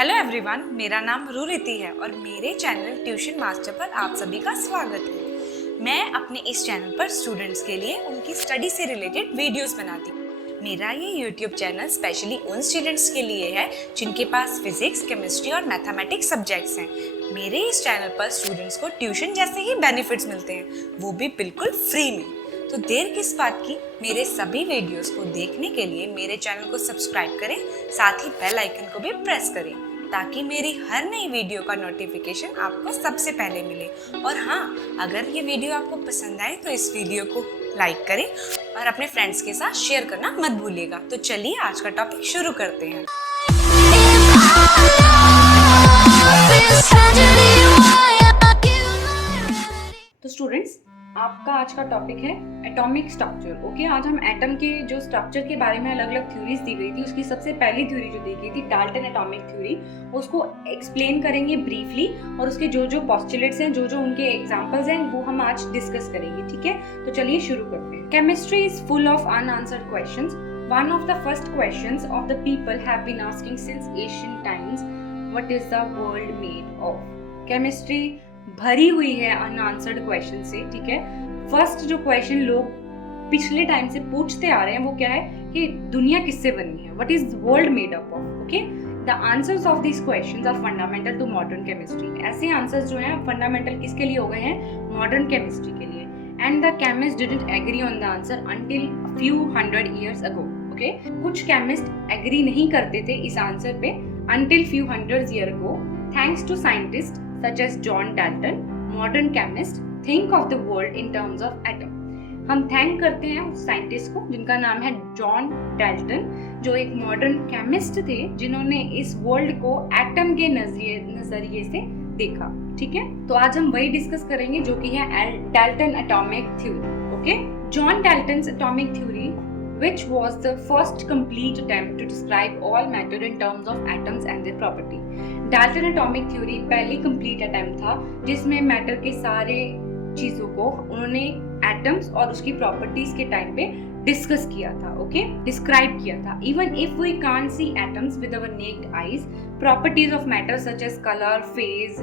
Hello everyone, मेरा नाम रुरिति है और मेरे चैनल ट्यूशन मास्टर पर आप सभी का स्वागत है। मैं अपने इस चैनल पर स्टूडेंट्स के लिए उनकी स्टडी से रिलेटेड वीडियोस बनाती हूँ। मेरा ये यूट्यूब चैनल स्पेशली उन स्टूडेंट्स के लिए है जिनके पास फिजिक्स, केमिस्ट्री और मैथमेटिक्स सब्जेक्ट्स हैं। मेरे इस चैनल पर स्टूडेंट्स को ट्यूशन जैसे ही बेनिफिट्स मिलते हैं, वो भी बिल्कुल फ्री में। तो देर किस बात की, मेरे सभी वीडियोस को देखने के लिए मेरे चैनल को सब्सक्राइब करें, साथ ही बेल आइकन को भी प्रेस करें ताकि मेरी हर नई वीडियो का नोटिफिकेशन आपको सबसे पहले मिले। और हाँ, अगर ये वीडियो आपको पसंद आए तो इस वीडियो को लाइक करें और अपने फ्रेंड्स के साथ शेयर करना मत भूलिएगा। तो चलिए आज का टॉपिक शुरू करते हैं। तो स्टूडेंट्स, आपका आज का टॉपिक है एटॉमिक स्ट्रक्चर। ओके, आज हम एटम के जो स्ट्रक्चर के बारे में अलग अलग थ्योरीज दी गई थी, उसकी सबसे पहली थ्योरी जो दी गई थी डाल्टन एटॉमिक थ्योरी, उसको एक्सप्लेन करेंगे ब्रीफली और उसके जो जो पॉस्टुलेट्स हैं, जो जो उनके एग्जांपल्स हैं, वो हम आज डिस्कस करेंगे। ठीक है, तो चलिए शुरू करते हैं। Chemistry is full of unanswered questions. One of the first questions of the people have been asking since ancient times, what is the world made of? Chemistry भरी हुई है अनआंसर्ड क्वेश्चन से। ठीक है, फर्स्ट जो क्वेश्चन लोग पिछले time से पूछते आ रहे हैं वो क्या है कि दुनिया किससे बनी है, what is world made up of. Okay, the answers of this questions are fundamental to modern chemistry. ऐसे आंसर्स जो हैं फंडामेंटल किसके लिए हो गए हैं, मॉडर्न केमिस्ट्री के लिए। And the chemist didn't agree on the answer until few hundred years ago. Okay, कुछ केमिस्ट एग्री नहीं करते थे इस आंसर पे until few hundred year ago. Thanks to scientist such as John Dalton, modern chemists think of the world in terms of atom. हम thank करते हैं उस साइंटिस्ट को जिनका नाम है जॉन डाल्टन, जो एक मॉडर्न केमिस्ट थे जिन्होंने इस वर्ल्ड को एटम के नजरिए से देखा। ठीक है, तो आज हम वही डिस्कस करेंगे जो कि है Dalton atomic theory. Okay, John Dalton's atomic theory which was the first complete attempt to describe all matter in terms of atoms and their property. Dalton atomic theory पहली complete attempt था जिसमें matter के सारे चीजों को उन्होंने atoms और उसकी प्रॉपर्टीज के टाइम पे डिस्कस किया था। ओके, डिस्क्राइब किया था। Even if we can't see atoms with our naked eyes, properties of matter such as colour, phase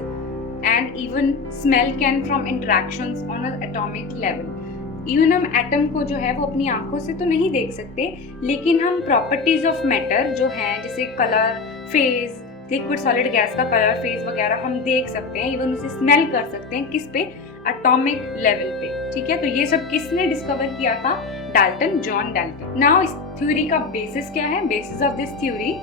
and even smell can from interactions on a atomic level. Even हम atom को जो है वो अपनी आंखों से तो नहीं देख सकते, लेकिन हम प्रॉपर्टीज ऑफ मैटर जो हैं जैसे colour, phase, liquid solid gas का कलर, फेज वगैरह हम देख सकते हैं, इवन उसे स्मेल कर सकते हैं। किस पे, एटॉमिक लेवल पे। ठीक है, तो ये सब किसने डिस्कवर किया था, डाल्टन, जॉन डाल्टन। नाउ इस थ्योरी का बेसिस क्या है, basis of this theory,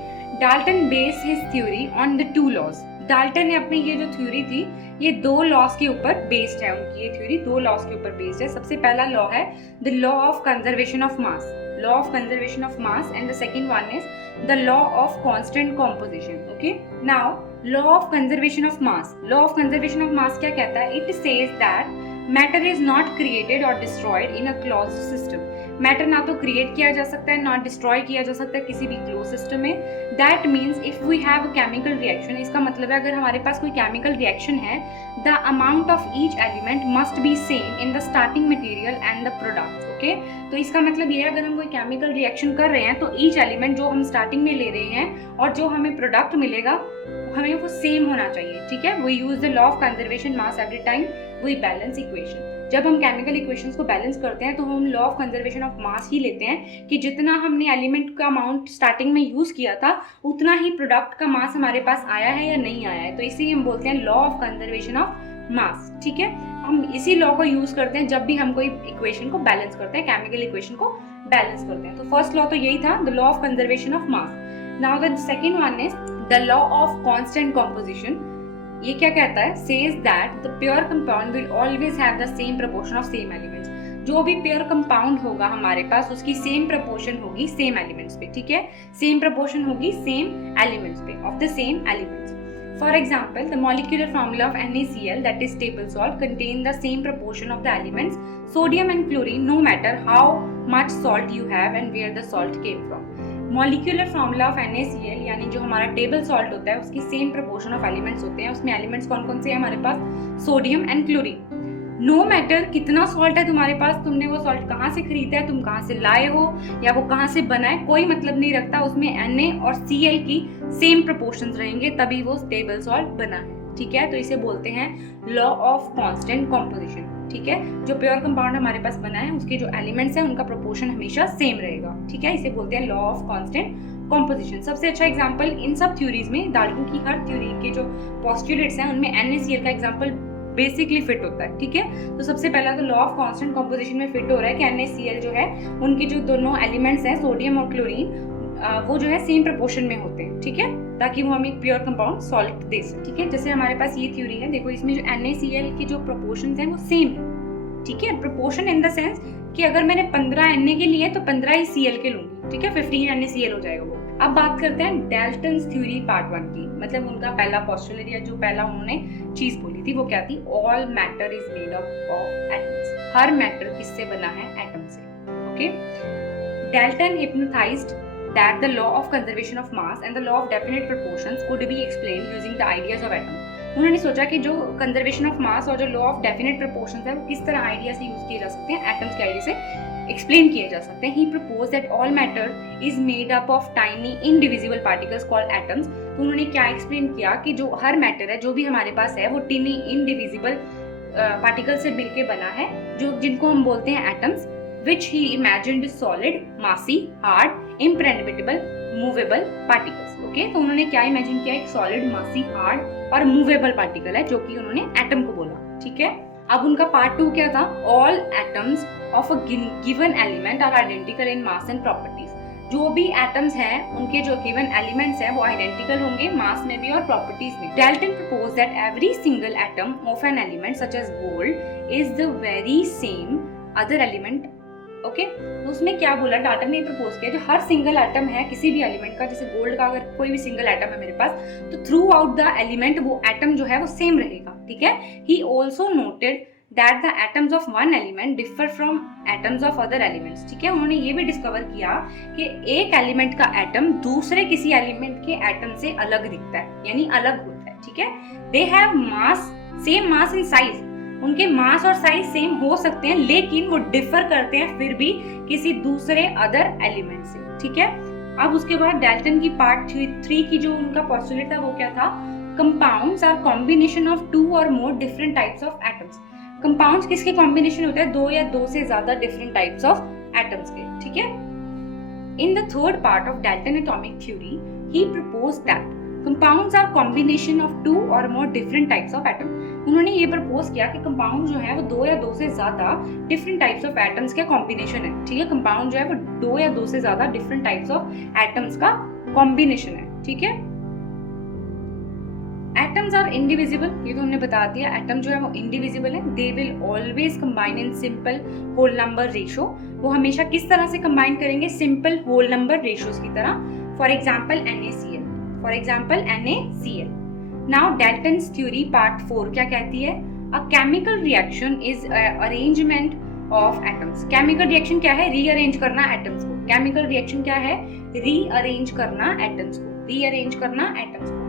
Dalton base his theory on the two laws. Dalton ने अपनी ये जो थ्योरी थी ये दो लॉज के ऊपर बेस्ड है। उनकी ये थ्योरी दो लॉज के ऊपर बेस्ड है। सबसे पहला लॉ है the law of conservation of mass, law of conservation of mass, and the second one is the law of constant composition. Okay, now law of conservation of mass, law of conservation of mass क्या कहता है, it says that matter is not created और destroyed in a closed system. Matter ना तो create किया जा सकता है ना डिस्ट्रॉय किया जा सकता है किसी भी क्लोज सिस्टम में। That means if we have a chemical reaction, इसका मतलब है अगर हमारे पास कोई केमिकल रिएक्शन है, the amount of each element must be same in the starting material and the product. Okay, तो इसका मतलब ये है अगर हम कोई केमिकल रिएक्शन कर रहे हैं तो ईच एलिमेंट जो हम स्टार्टिंग में ले रहे हैं और जो हमें प्रोडक्ट मिलेगा हमें वो सेम होना चाहिए। ठीक है, we use the law of conservation mass every time we balance equation. जब हम केमिकल इक्वेशंस को बैलेंस करते हैं तो हम law of conservation of mass ही लेते हैं कि जितना हमने एलिमेंट का अमाउंट स्टार्टिंग में यूज किया था उतना ही प्रोडक्ट का मास हमारे पास आया है या नहीं आया है, तो इसी हम बोलते हैं लॉ ऑफ कंजर्वेशन ऑफ मास। ठीक है, हम इसी लॉ को यूज करते हैं जब भी हम कोई इक्वेशन को बैलेंस करते हैं, केमिकल इक्वेशन को बैलेंस करते हैं। तो फर्स्ट लॉ तो यही था, the law of conservation of mass. Now the second one is the law of constant composition. ये क्या कहता है, says that the pure compound will always have the same proportion of same elements. जो भी pure compound होगा हमारे पास उसकी same proportion होगी सेम एलिमेंट्स पे। ठीक है, सेम प्रोपोर्शन होगी सेम एलिमेंट्स पे of the same elements. For example, the molecular formula of NaCl, that is table salt, contain the same proportion of the elements sodium and chlorine, no matter how much salt you have and where the salt came from. Molecular formula of NaCl यानी जो हमारा table salt होता है उसकी same proportion of elements होते हैं। उसमें elements कौन कौन से हैं हमारे पास, sodium and chlorine. No matter कितना सॉल्ट है तुम्हारे पास, तुमने वो सॉल्ट कहाँ से खरीदा है, तुम कहाँ से लाए हो या वो कहाँ से बना है, कोई मतलब नहीं रखता, उसमें Na और Cl की सेम प्रोपोर्शंस रहेंगे तभी वो स्टेबल सॉल्ट बना है। ठीक है, तो इसे बोलते हैं लॉ ऑफ कांस्टेंट कॉम्पोजिशन। ठीक है, जो प्योर कंपाउंड हमारे पास बना है उसके जो एलिमेंट्स हैं उनका प्रोपोर्शन हमेशा सेम रहेगा। ठीक है, इसे बोलते हैं लॉ ऑफ कांस्टेंट कॉम्पोजिशन। सबसे अच्छा एग्जांपल इन सब थ्योरीज में, डाल्टन की हर थ्योरी के जो पोस्टुलेट्स हैं उनमें NaCl का एग्जांपल बेसिकली फिट होता है। ठीक है, तो सबसे पहला तो लॉ ऑफ कांस्टेंट कॉम्पोजिशन में फिट हो रहा है कि NaCl जो है उनके जो दोनों एलिमेंट्स हैं सोडियम और क्लोरीन वो जो है सेम प्रोपोर्शन में होते हैं। ठीक है, ताकि वो हमें प्योर कंपाउंड सॉल्ट दे सके। ठीक है, जैसे हमारे पास ये थ्योरी है, देखो इसमें जो NaCl की जो प्रोपोर्शंस हैं वो सेम है। ठीक है, प्रोपोर्शन इन द सेंस कि अगर मैंने 15 Na के लिए तो 15 ही Cl के लूंगी। ठीक है, 15 NaCl हो जाएगा वो। अब बात करते हैं डाल्टन्स थ्योरी पार्ट 1 की, मतलब उनका पहला पोस्टुलेट या जो पहला उन्होंने चीज बोली थी वो क्या थी? All matter is made up of atoms. Her matter किससे बना है? एटम से। Okay, Dalton hypnotized that the law of conservation of mass and the law of definite proportions could be explained using the ideas of atoms। उन्होंने सोचा कि जो conservation of मास और जो लॉ ऑफ डेफिनेट प्रोपोर्शंस है वो किस तरह आइडिया से यूज किए जा सकते हैं, एटम्स के आइडिया से एक्सप्लेन किए जा सकते हैं। He propose that all matter is made up of tiny indivisible particles called atoms. तो उन्होंने क्या एक्सप्लेन किया कि जो हर मैटर है जो भी हमारे पास है वो टिनी इनडिविजिबल पार्टिकल से मिलकर बना है, जो जिनको हम बोलते हैं atoms, which he imagined solid, massy, hard, impenetrable, movable particles। Okay, तो उन्होंने क्या इमेजिन किया? एक सॉलिड, मासी, हार्ड और मूवेबल पार्टिकल है जो कि उन्होंने एटम को बोला। ठीक है, अब उनका पार्ट 2 क्या था? All atoms of a given element are identical in mass and properties. जो भी एटम्स हैं उनके जो गिवन एलिमेंट्स हैं वो आइडेंटिकल होंगे मास में भी और प्रॉपर्टीज में। Dalton propose that every single atom of an element such as gold is the very same other element. Okay, तो उसमें क्या बोला? डाल्टन ने प्रपोज किया जो हर सिंगल एटम है किसी भी एलिमेंट का, जैसे गोल्ड का अगर कोई भी सिंगल एटम है मेरे पास, तो थ्रू आउट द एलिमेंट वो एटम जो है वो सेम रहेगा। ठीक है, he also noted that the atoms of one element differ from atoms of other elements. ठीक है, उन्होंने ये भी डिस्कवर किया कि एक एलिमेंट का एटम दूसरे किसी एलिमेंट के एटम से अलग दिखता है, यानी अलग होता है। ठीक है, they have mass, same mass in size, उनके मास और साइज सेम हो सकते हैं लेकिन वो डिफर करते हैं फिर भी किसी दूसरे अदर एलिमेंट से। ठीक है, अब उसके बाद डाल्टन की पार्ट 3 की जो उनका पोस्टुलेट था वो क्या था? कंपाउंड्स आर कॉम्बिनेशन ऑफ 2 और more different types of atoms. Compounds किसके कॉम्बिनेशन होते हैं? 2 या 2 से ज्यादा डिफरेंट टाइप्स ऑफ एटम्स के। ठीक है, in the third part of Dalton atomic theory he proposed that compounds are combination of 2 और more different types of atom. उन्होंने ये प्रपोज किया कि कंपाउंड जो है वो 2 या 2 से ज्यादा डिफरेंट टाइप्स ऑफ एटम्स का कॉम्बिनेशन है। ठीक है, कंपाउंड जो है वो 2 या 2 से ज्यादा डिफरेंट टाइप्स ऑफ एटम्स का कॉम्बिनेशन है। ठीक है, एटम्स आर इंडिविजिबल, ये तो हमने बता दिया, एटम जो है वो इंडिविजिबल है। They will always combine in simple whole number ratio. वो हमेशा किस तरह से कंबाइन करेंगे? सिंपल होल नंबर रेशोज की तरह। For example NaCl। Now Dalton's theory part 4 क्या कहती है? अ chemical reaction is arrangement of atoms. Chemical reaction क्या है? रीअरेंज करना एटम्स को। केमिकल रिएक्शन क्या है? रीअरेंज करना एटम्स को, रीअरेंज करना एटम्स को।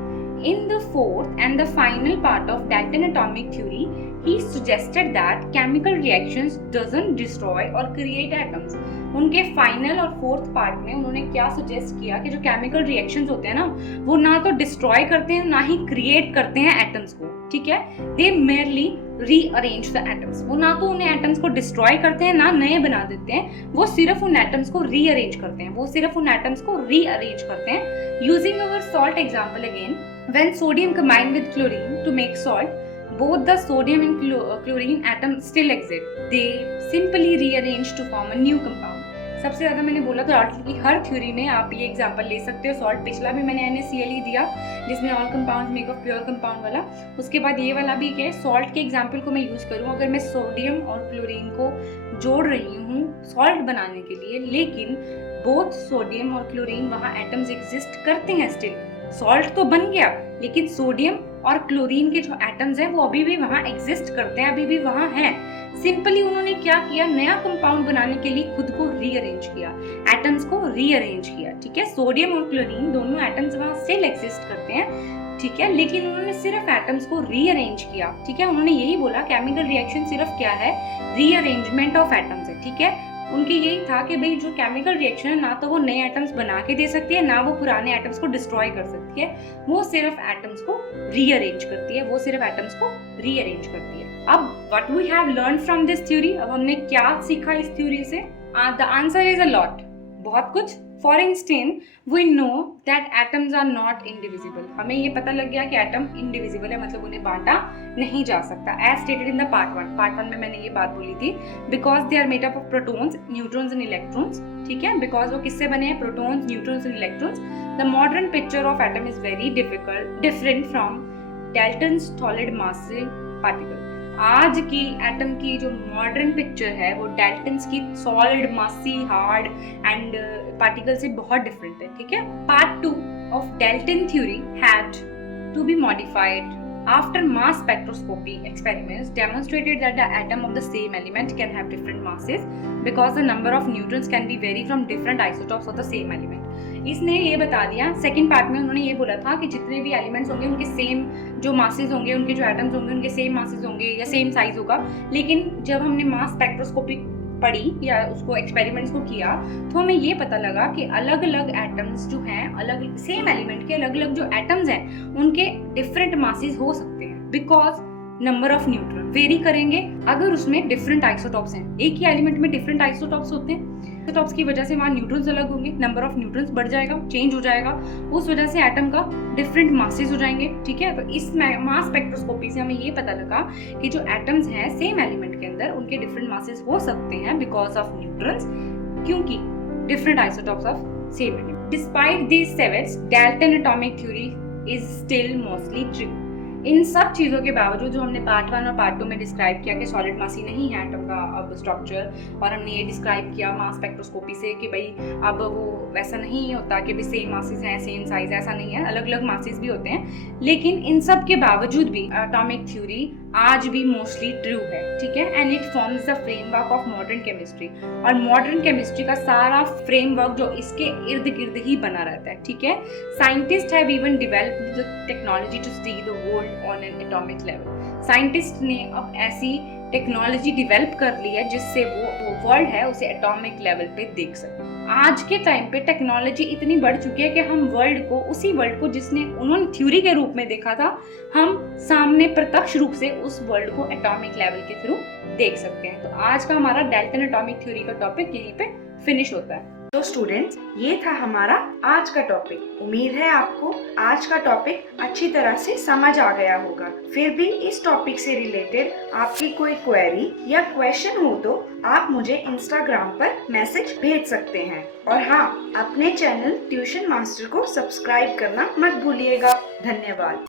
In the fourth and the final part of Dalton atomic theory, he suggested that chemical reactions doesn't destroy or create atoms। उनके फाइनल और फोर्थ पार्ट में उन्होंने क्या सजेस्ट किया कि जो केमिकल रिएक्शंस होते हैं ना वो ना तो डिस्ट्रॉय करते हैं ना ही क्रिएट करते हैं एटम्स को। ठीक है, दे मेयरली रीअरेंज द एटम्स। वो ना तो उन्हें एटम्स को डिस्ट्रॉय करते हैं ना नए बना देते हैं, वो सिर्फ उन एटम्स को रीअरेंज करते हैं, वो सिर्फ उन एटम्स को रीअरेंज करते हैं। Using our salt example again, when sodium combine with chlorine to make salt, both the sodium and chlorine atom still exist, they simply rearrange to form a new compound। सबसे ज्यादा मैंने बोला तो Dalton की हर theory में आप ये example ले सकते हो। सॉल्ट पिछला भी मैंने NaCl ही दिया जिसमें all compounds make of pure compound वाला, उसके बाद ये वाला भी क्या है, सॉल्ट के एग्जांपल को मैं यूज करूँ अगर मैं सोडियम और क्लोरीन को जोड़ रही हूँ सॉल्ट बनाने के लिए, लेकिन बोथ सोडियम और क्लोरीन वहाँ एटम्स एग्जिस्ट करते हैं स्टिल। सॉल्ट तो बन गया लेकिन सोडियम और क्लोरीन के जो एटम्स हैं वो अभी भी वहाँ एग्जिस्ट करते हैं, अभी भी वहाँ हैं। सिंपली उन्होंने क्या किया, नया कंपाउंड बनाने के लिए खुद को रीअरेंज किया, एटम्स को रीअरेंज किया, ठीक है। सोडियम और क्लोरीन दोनों एटम्स वहाँ स्टिल एग्जिस्ट करते हैं, ठीक है, लेकिन उन्होंने सिर्फ एटम्स को रीअरेंज किया, ठीक है। उन्होंने यही बोला केमिकल रिएक्शन सिर्फ क्या है, रीअरेंजमेंट ऑफ एटम्स है, ठीक है। उनके यही था कि भाई जो केमिकल रिएक्शन है ना तो वो नए एटम्स बना के दे सकती है, ना वो पुराने एटम्स को डिस्ट्रॉय कर सकती है, वो सिर्फ एटम्स को रीअरेंज करती है, वो सिर्फ एटम्स को रीअरेंज करती है। अब what we have learn from this theory, अब हमने क्या सीखा इस थ्योरी से? The answer is a lot, बहुत कुछ। For instance we know that atoms are not indivisible, हमें ये पता लग गया कि एटम इंडिविजिबल है, मतलब उन्हें बांटा नहीं जा सकता, as stated in the part one में मैंने ये बात बोली थी, because they are made up of protons, neutrons and electrons, ठीक है, बिकॉज वो किससे बने हैं, protons, neutrons and electrons. The modern picture of atom is very different from Dalton's solid massive particle. आज की एटम की जो मॉडर्न पिक्चर है वो डाल्टन्स की सॉलिड मासी हार्ड एंड पार्टिकल से बहुत डिफरेंट है, ठीक है। Part 2 of Dalton theory had to be modified after mass spectroscopy experiments demonstrated that the atom of the same element can have different masses because the number of neutrons can be vary from different isotopes of the same element। इसने ये बता दिया, second part में उन्होंने ये बोला था कि जितने भी एलिमेंट्स होंगे उनके सेम जो मासेस होंगे, उनके जो एटम्स होंगे उनके सेम मासेस होंगे या सेम साइज होगा, लेकिन जब हमने मास स्पेक्ट्रोस्कोपी पढ़ी या उसको एक्सपेरिमेंट्स को किया तो हमें ये पता लगा कि अलग अलग एटम्स जो हैं, अलग सेम एलिमेंट के अलग अलग जो एटम्स हैं उनके डिफरेंट मासेस हो सकते हैं, because number of neutron very करेंगे अगर उसमें डिफरेंट आइसोटॉप्स हैं। एक ही एलिमेंट में डिफरेंट आइसोटॉप्स होते हैं, आइसोटॉप्स की वजह से वहाँ न्यूट्रॉन्स अलग होंगे, नंबर ऑफ न्यूट्रॉन्स बढ़ जाएगा, चेंज हो जाएगा, उस वजह से एटम का डिफरेंट मासेस हो जाएंगे, ठीक है। तो इस मास स्पेक्ट्रोस्कोपी से हमें ये पता लगा कि जो एटम्स हैं सेम एलिमेंट के अंदर उनके डिफरेंट मासेस हो सकते हैं बिकॉज ऑफ न्यूट्रॉन्स, क्योंकि different isotopes of same element. Despite these caveats Dalton atomic theory is still mostly true. इन सब चीज़ों के बावजूद जो हमने पार्ट 1 और पार्ट 2 में डिस्क्राइब किया कि सॉलिड मासी नहीं है एटम का अब स्ट्रक्चर, और हमने ये डिस्क्राइब किया मास स्पेक्ट्रोस्कोपी से कि भाई अब वो वैसा नहीं होता कि भी सेम मासेस हैं, सेम साइज, ऐसा नहीं है, अलग अलग मासेस भी होते हैं, लेकिन इन सब के बावजूद भी एटॉमिक थ्योरी आज भी मोस्टली ट्रू है, ठीक है। And it forms the framework of modern chemistry, और मॉडर्न केमिस्ट्री का सारा फ्रेमवर्क जो इसके इर्द गिर्द ही बना रहता है, ठीक है। Scientist have even developed the technology to see the world on an atomic level. Scientist ने अब ऐसी टेक्नोलॉजी डेवलप कर ली है जिससे वो वर्ल्ड है उसे एटॉमिक लेवल पे देख सके। आज के टाइम पे टेक्नोलॉजी इतनी बढ़ चुकी है कि हम वर्ल्ड को, उसी वर्ल्ड को जिसने उन्होंने थ्योरी के रूप में देखा था, हम सामने प्रत्यक्ष रूप से उस वर्ल्ड को एटॉमिक लेवल के थ्रू देख सकते हैं। तो आज का हमारा डाल्टन एटॉमिक थ्योरी का टॉपिक यहीं पे फिनिश होता है। तो स्टूडेंट्स, ये था हमारा आज का टॉपिक। उम्मीद है आपको आज का टॉपिक अच्छी तरह से समझ आ गया होगा। फिर भी इस टॉपिक से रिलेटेड आपकी कोई क्वेरी या क्वेश्चन हो तो आप मुझे इंस्टाग्राम पर मैसेज भेज सकते हैं। और हाँ, अपने चैनल ट्यूशन मास्टर को सब्सक्राइब करना मत भूलिएगा। धन्यवाद।